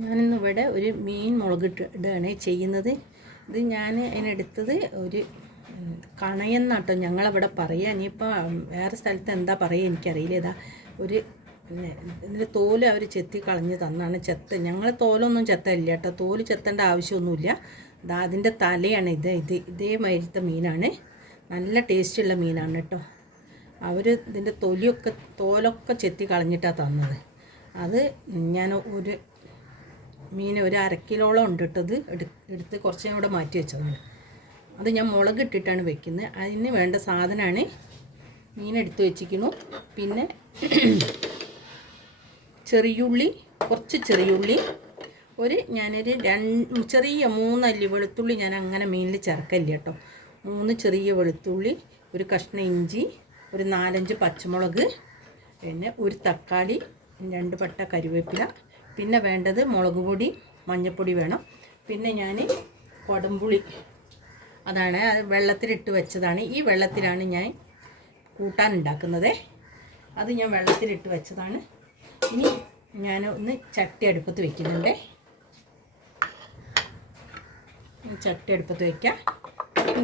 ഞാനിന്ന് ഇവിടെ ഒരു മീൻ മുളകിട്ട് ഇടുകയാണ് ചെയ്യുന്നത്. ഇത് ഞാൻ അതിനെടുത്തത് ഒരു കണയെന്നാട്ടോ ഞങ്ങളവിടെ പറയുക ഇനിയിപ്പോൾ വേറെ സ്ഥലത്ത് എന്താ പറയുക എനിക്കറിയില്ല. ഇതാ ഒരു പിന്നെ ഇതിന്റെ തോൽ അവർ ചെത്തി കളഞ്ഞ് തന്നാണ് ചെത്ത്. ഞങ്ങൾ തോലൊന്നും ചെത്തല്ല കേട്ടോ. തോൽ ചെത്തേണ്ട ആവശ്യമൊന്നുമില്ല. ഇതാ അതിന്റെ തലയാണ് ഇത്. ഇത് ഇതേമാതിരത്തെ മീനാണ്. നല്ല ടേസ്റ്റുള്ള മീനാണ് കേട്ടോ. അവർ ഇതിന്റെ തൊലിയൊക്കെ തോലൊക്കെ ചെത്തി കളഞ്ഞിട്ടാണ് തന്നത്. അത് ഞാൻ ഒരു മീൻ ഒരു അര കിലോളം ഉണ്ട് ഇട്ടത് എടു എടുത്ത് കുറച്ചും കൂടെ മാറ്റി വെച്ചതാണ്. അത് ഞാൻ മുളക് ഇട്ടിട്ടാണ് വെക്കുന്നത്. അതിന് വേണ്ട സാധനമാണ് മീൻ എടുത്ത് വെച്ചിരിക്കുന്നു. പിന്നെ ചെറിയുള്ളി കുറച്ച് ചെറിയുള്ളി ഒരു ഞാനൊരു രണ്ട് ചെറിയ മൂന്നല്ലി വെളുത്തുള്ളി ഞാൻ അങ്ങനെ മീനിൽ ചേർക്കല്ല കേട്ടോ. മൂന്ന് ചെറിയ വെളുത്തുള്ളി ഒരു കഷ്ണം ഇഞ്ചി ഒരു നാലഞ്ച് പച്ചമുളക് പിന്നെ ഒരു തക്കാളി രണ്ട് പട്ട കറിവേപ്പില പിന്നെ വേണ്ടത് മുളക് പൊടി മഞ്ഞൾപ്പൊടി വേണം. പിന്നെ ഞാൻ കൊടംപുളി അതാണ് അത് വെള്ളത്തിലിട്ട് വെച്ചതാണ്. ഈ വെള്ളത്തിലാണ് ഞാൻ കൂട്ടാൻ ഉണ്ടാക്കുന്നത് അത് ഞാൻ വെള്ളത്തിലിട്ട് വെച്ചതാണ്. ഇനി ഞാൻ ഒന്ന് ചട്ടി അടുപ്പത്ത് വെക്കുന്നുണ്ട്. ചട്ടി അടുപ്പത്ത് വയ്ക്കാം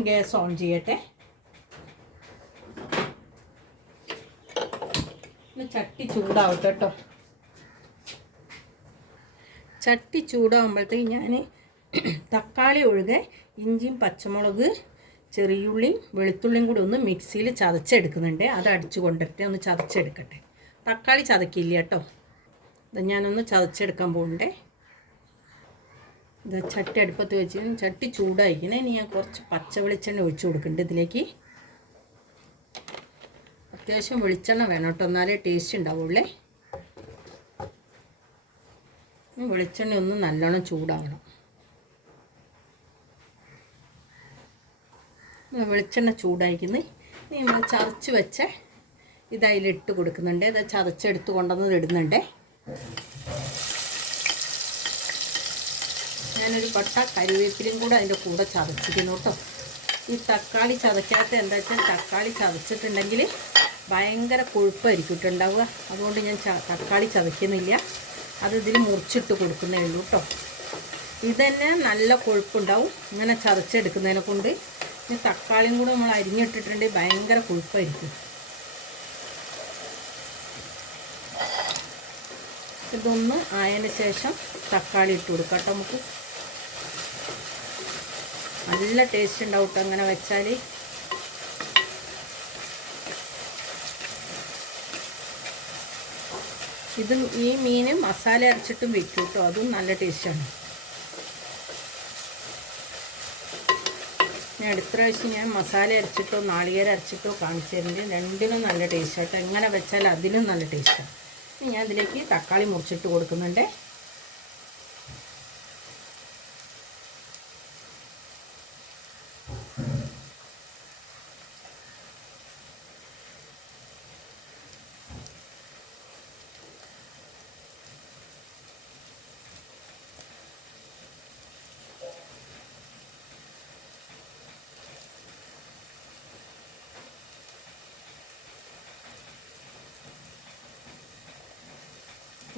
ഗ്യാസ് ഓൺ ചെയ്യട്ടെ. ചട്ടി ചൂടാവട്ടെ കേട്ടോ. ചട്ടി ചൂടാകുമ്പോഴത്തേക്ക് ഞാൻ തക്കാളി ഒഴുകെ ഇഞ്ചിയും പച്ചമുളക് ചെറിയുള്ളിയും വെളുത്തുള്ളിയും കൂടി ഒന്ന് മിക്സിയിൽ ചതച്ചെടുക്കുന്നുണ്ട്. അത് അടിച്ചു കൊണ്ടിട്ട് ഒന്ന് ചതച്ചെടുക്കട്ടെ. തക്കാളി ചതക്കില്ല കേട്ടോ. ഇത് ഞാനൊന്ന് ചതച്ചെടുക്കാൻ പോകണ്ടേ ഇത് ചട്ടി അടുപ്പത്ത് വെച്ച് ചട്ടി ചൂടായിരിക്കണേ. ഇനി ഞാൻ കുറച്ച് പച്ച വെളിച്ചെണ്ണ ഒഴിച്ചു കൊടുക്കുന്നുണ്ട് ഇതിലേക്ക്. അത്യാവശ്യം വെളിച്ചെണ്ണ വേണം കേട്ടോ. എന്നാലേ ടേസ്റ്റ് ഉണ്ടാവുള്ളേ. വെളിച്ചെണ്ണ ഒന്ന് നല്ലോണം ചൂടാവണം. വെളിച്ചെണ്ണ ചൂടായിരിക്കുന്നു ഇനി നമ്മൾ ചതച്ച് വെച്ച ഇത് അതിലിട്ട് കൊടുക്കുന്നുണ്ട്. ഇത് ചതച്ചെടുത്ത് കൊണ്ടുവന്നത് ഇടുന്നുണ്ട്. ഞാനൊരു പട്ട കരുവേപ്പിലും കൂടെ അതിന്റെ കൂടെ ചതച്ചിരിക്കുന്നു കേട്ടോ. ഈ തക്കാളി ചതയ്ക്കാത്ത എന്താ വെച്ചാൽ തക്കാളി ചതച്ചിട്ടുണ്ടെങ്കിൽ ഭയങ്കര കൊഴുപ്പായിരിക്കും ഇട്ടുണ്ടാവുക അതുകൊണ്ട് ഞാൻ തക്കാളി ചതയ്ക്കുന്നില്ല. അത് ഇതിൽ മുറിച്ചിട്ട് കൊടുക്കുന്നേ ഉള്ളൂ കേട്ടോ ഇതന്നെ നല്ല കൊഴുപ്പുണ്ടാവും. ഇങ്ങനെ ചതച്ചെടുക്കുന്നതിനെ കൊണ്ട് ഇനി തക്കാളിയും കൂടെ നമ്മൾ അരിഞ്ഞിട്ടിട്ടുണ്ടെങ്കിൽ ഭയങ്കര കൊഴുപ്പായിരിക്കും. ഇതൊന്ന് ആയതിന് ശേഷം തക്കാളി ഇട്ട് കൊടുക്കാം കേട്ടോ നമുക്ക്. നല്ല ടേസ്റ്റ് ഉണ്ടാവും കേട്ടോ അങ്ങനെ വെച്ചാൽ ഇത് ഈ മീൻ മസാല അരച്ചിട്ടും വെക്കും കേട്ടോ അതും നല്ല ടേസ്റ്റാണ് ഞാൻ അടുത്ത പ്രാവശ്യം ഞാൻ മസാല അരച്ചിട്ടോ നാളികേര അരച്ചിട്ടോ കാണിച്ചു തരുന്നുണ്ട് രണ്ടിനും നല്ല ടേസ്റ്റ് കേട്ടോ എങ്ങനെ വെച്ചാൽ അതിനും നല്ല ടേസ്റ്റാണ് ഇനി ഞാൻ ഇതിലേക്ക് തക്കാളി മുറിച്ചിട്ട് കൊടുക്കുന്നുണ്ട്.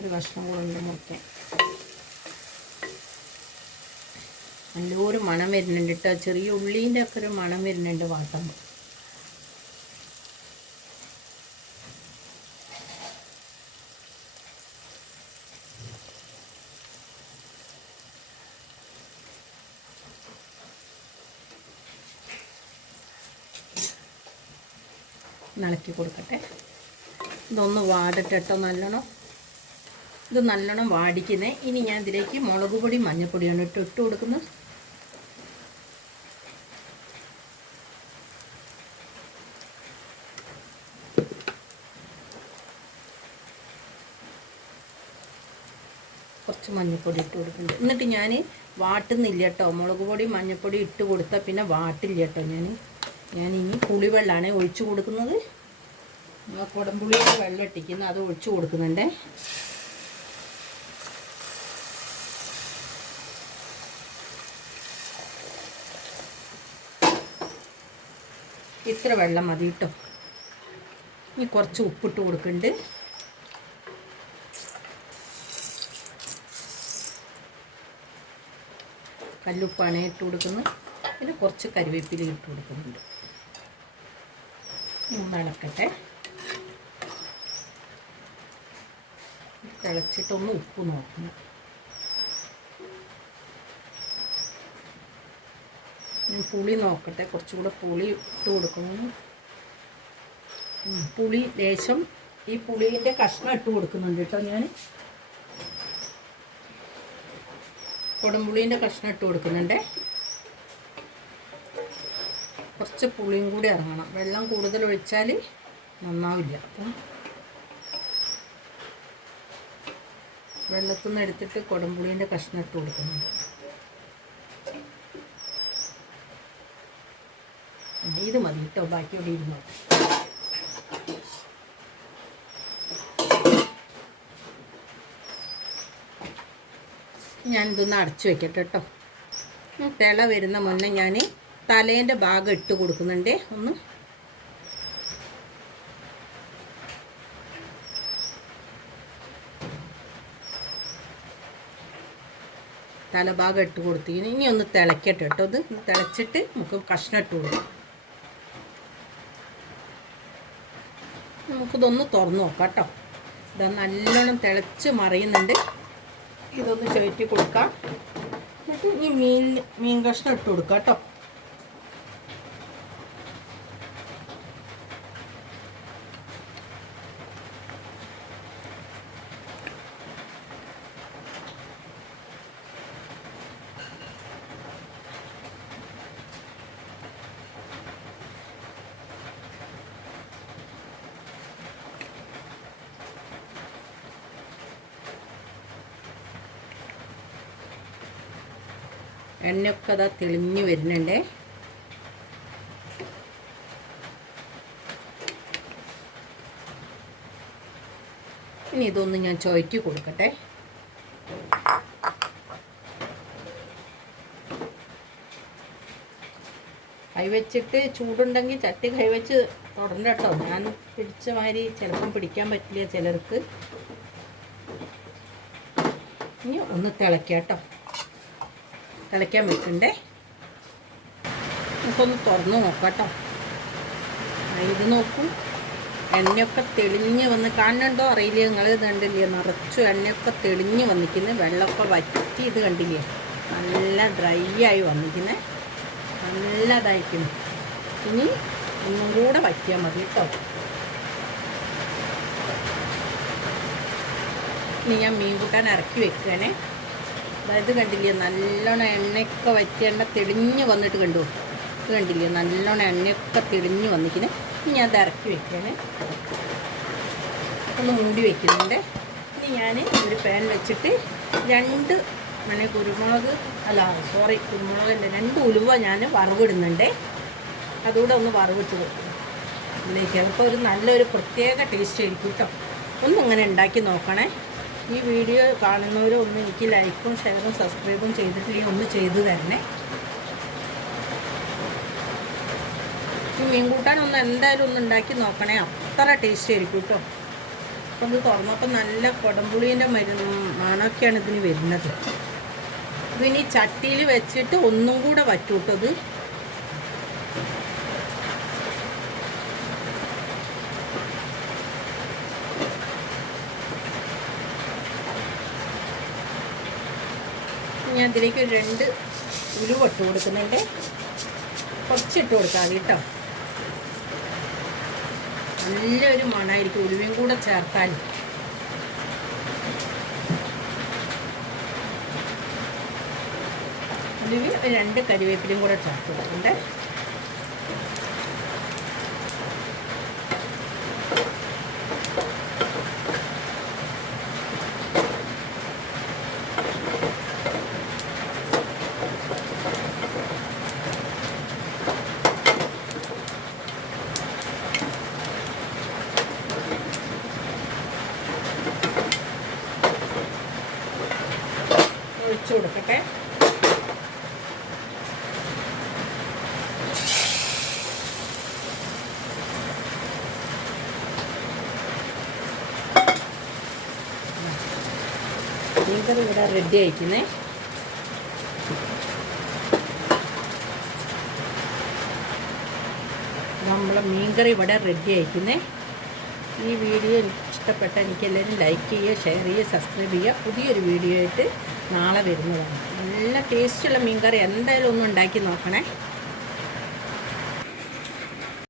ഒരു കഷ്ണം കൂടെ ഉണ്ട് മുറിക്കാൻ നല്ലൊരു മണം വരുന്നുണ്ട് കേട്ടോ ചെറിയ ഉള്ളീന്റെ ഒക്കെ ഒരു മണം വരുന്നുണ്ട് വാട്ടുമ്പോൾ ഇളക്കി കൊടുക്കട്ടെ. ഇതൊന്ന് വാടട്ടെ നല്ലോണം ഇത് നല്ലോണം വാടിക്കുന്നത് ഇനി ഞാൻ ഇതിലേക്ക് മുളക് പൊടി മഞ്ഞൾപ്പൊടിയാണ് ഇട്ട് ഇട്ട് കൊടുക്കുന്നത് കുറച്ച് മഞ്ഞൾപ്പൊടി ഇട്ട് കൊടുക്കുന്നുണ്ട് എന്നിട്ട് ഞാൻ വാട്ടുന്നില്ല കേട്ടോ. മുളക് പൊടി മഞ്ഞൾപ്പൊടി ഇട്ട് കൊടുത്താൽ പിന്നെ വാട്ടില്ല കേട്ടോ ഞാൻ ഞാൻ ഇനി പുളിവെള്ളമാണ് ഒഴിച്ചു കൊടുക്കുന്നത്. കുടംപുളിയുടെ വെള്ളം ഇട്ടിക്കുന്നത് അത് ഒഴിച്ചു കൊടുക്കുന്നുണ്ടേ. ഇത്ര വെള്ളം മതി കേട്ടോ. ഇനി കുറച്ച് ഉപ്പിട്ട് കൊടുക്കുന്നുണ്ട് കല്ലുപ്പാണ് ഇട്ട് കൊടുക്കുന്നത് പിന്നെ കുറച്ച് കരിവേപ്പില ഇട്ട് കൊടുക്കുന്നുണ്ട്. ഇളക്കട്ടെ. തിളച്ചിട്ടൊന്ന് ഉപ്പ് നോക്കണം. ഞാൻ പുളി നോക്കട്ടെ. കുറച്ചും കൂടെ പുളി ഇട്ട് കൊടുക്കുന്നു. പുളി ലേശം ഈ പുളീന്റെ കഷ്ണം ഇട്ട് കൊടുക്കുന്നുണ്ട് കേട്ടോ ഞാൻ കുടംപുളീന്റെ കഷ്ണം ഇട്ട് കൊടുക്കുന്നുണ്ട്. കുറച്ച് പുളിയും കൂടി ഇറങ്ങണം. വെള്ളം കൂടുതൽ ഒഴിച്ചാൽ നന്നാവില്ല. അപ്പം വെള്ളത്തിൽ നിന്ന് എടുത്തിട്ട് കുടംപുളീന്റെ കഷ്ണം ഇട്ട് കൊടുക്കുന്നുണ്ട്. ഇത് മതി കേട്ടോ ബാക്കിയോടെ ഇരുന്നോട്ടെ ഇരുന്നോ. ഞാനിതൊന്ന് അടച്ചു വെക്കട്ടെ കേട്ടോ. തിള വരുന്ന മുന്നേ ഞാൻ തലേന്റെ ഭാഗം ഇട്ട് കൊടുക്കുന്നുണ്ട്. ഒന്ന് തലഭാഗം ഇട്ട് കൊടുത്തിന് ഇനി ഒന്ന് തിളക്കട്ടെ കേട്ടോ. അത് തിളച്ചിട്ട് നമുക്ക് കഷ്ണം ഇട്ട് കൊടുക്കാം. നമുക്കിതൊന്ന് തുറന്നു നോക്കാം കേട്ടോ ഇത് നല്ലോണം തിളച്ച് മറിയുന്നുണ്ട്. ഇതൊന്ന് ചേറ്റി കൊടുക്കാം. എന്നിട്ട് ഇനി മീൻ മീൻ കഷ്ണം ഇട്ട് കൊടുക്കാം കേട്ടോ എണ്ണയൊക്കെ അതാ തെളിഞ്ഞ് വരുന്നുണ്ടേ. ഇനി ഇതൊന്ന് ഞാൻ ചുവറ്റി കൊടുക്കട്ടെ. കൈവച്ചിട്ട് ചൂടുണ്ടെങ്കിൽ ചട്ടി കൈവച്ച് തുടരണ്ട കേട്ടോ. ഞാൻ പിടിച്ച മാതിരി ചിലപ്പം പിടിക്കാൻ പറ്റില്ല ചിലർക്ക്. ഇനി ഒന്ന് തിളക്കാം കേട്ടോ. തിളയ്ക്കാൻ വെക്കണ്ടേ നമുക്കൊന്ന് തുറന്ന് നോക്കാം ഇത് നോക്കൂ. എണ്ണയൊക്കെ തെളിഞ്ഞ് വന്ന് കാണുന്നുണ്ടോ? അറിയില്ല. നിങ്ങൾ ഇത് കണ്ടില്ലേ? നിറച്ചു എണ്ണയൊക്കെ തെളിഞ്ഞ് വന്നിരിക്കുന്നത് വെള്ളമൊക്കെ വറ്റി ഇത് കണ്ടില്ലേ? നല്ല ഡ്രൈ ആയി വന്നിരിക്കുന്നത് നല്ലതായിരിക്കുന്നു. ഇനി ഒന്നും കൂടെ വറ്റിയാൽ മതി കേട്ടോ ഇനി ഞാൻ മീൻ കൂട്ടാൻ ഇറക്കി വെക്കുകയാണേ. അതായത് കണ്ടില്ലേ നല്ലോണം എണ്ണയൊക്കെ വറ്റിയ എണ്ണ തെളിഞ്ഞ് വന്നിട്ട് കണ്ടു? ഇത് കണ്ടില്ലേ നല്ലോണം എണ്ണയൊക്കെ തെളിഞ്ഞ് വന്നിരിക്കുന്നത് ഇനി ഞാൻ അത് ഇറക്കി വെക്കുകയാണ്. ഒന്ന് മൂടി വെക്കുന്നുണ്ട്. ഇനി ഞാൻ ഒരു പാൻ വെച്ചിട്ട് രണ്ട് മണി കുരുമുളക് അല്ല സോറി കുരുമുളകല്ല രണ്ട് ഉലുവ ഞാൻ വറവിടുന്നുണ്ട്. അതുകൂടെ ഒന്ന് വറവിട്ട് വെക്കും. ഇതിലേക്ക്. അപ്പോൾ ഒരു നല്ലൊരു പ്രത്യേക ടേസ്റ്റ് ആയിരിക്കും കേട്ടോ ഒന്നും ഇങ്ങനെ ഉണ്ടാക്കി നോക്കണേ. ഈ വീഡിയോ കാണുന്നവരും ഒന്ന് എനിക്ക് ലൈക്കും ഷെയറും സബ്സ്ക്രൈബും ചെയ്തിട്ടില്ലെങ്കിൽ ഒന്ന് ചെയ്തു തരണേ. ഈ മീൻ കൂട്ടാൻ ഒന്ന് എന്തായാലും ഒന്ന് ഉണ്ടാക്കി നോക്കണേ. അത്ര ടേസ്റ്റ് ആയിരിക്കും കേട്ടോ അപ്പം ഇത് തുറന്നപ്പോൾ നല്ല കുടംപുളീന്റെ മരുന്ന് മണമൊക്കെയാണ് ഇതിന് വരുന്നത്. ഇതിനി ചട്ടിയിൽ വെച്ചിട്ട് ഒന്നും കൂടെ വറ്റൂട്ടോ ഇതിലേക്ക് ഒരു രണ്ട് ഉലുവ ഇട്ട് കൊടുക്കുന്നുണ്ട്. കുറച്ചിട്ട് കൊടുക്കാം കേട്ടോ. നല്ലൊരു മണമായിരിക്കും ഉലുവയും കൂടെ ചേർത്താൽ ഉലുവ രണ്ട് കരിവേപ്പിലയും കൂടെ ചേർത്ത് കൊടുക്കണ്ടേ അടച്ചു കൊടുക്കട്ടെ. മീൻകറി ഇവിടെ റെഡി ആയിക്കുന്നേ. നമ്മളെ മീൻകറി ഇവിടെ റെഡി ആയിക്കുന്നേ. ഈ വീഡിയോ എനിക്ക് ഇഷ്ടപ്പെട്ട എനിക്ക് എല്ലാവരും ലൈക്ക് ചെയ്യുക ഷെയർ ചെയ്യുക സബ്സ്ക്രൈബ് ചെയ്യുക. പുതിയൊരു വീഡിയോ ആയിട്ട് നാളെ വരുന്നതാണ്. നല്ല ടേസ്റ്റുള്ള മീൻകറി എന്തായാലും ഒന്ന് ഉണ്ടാക്കി നോക്കണേ.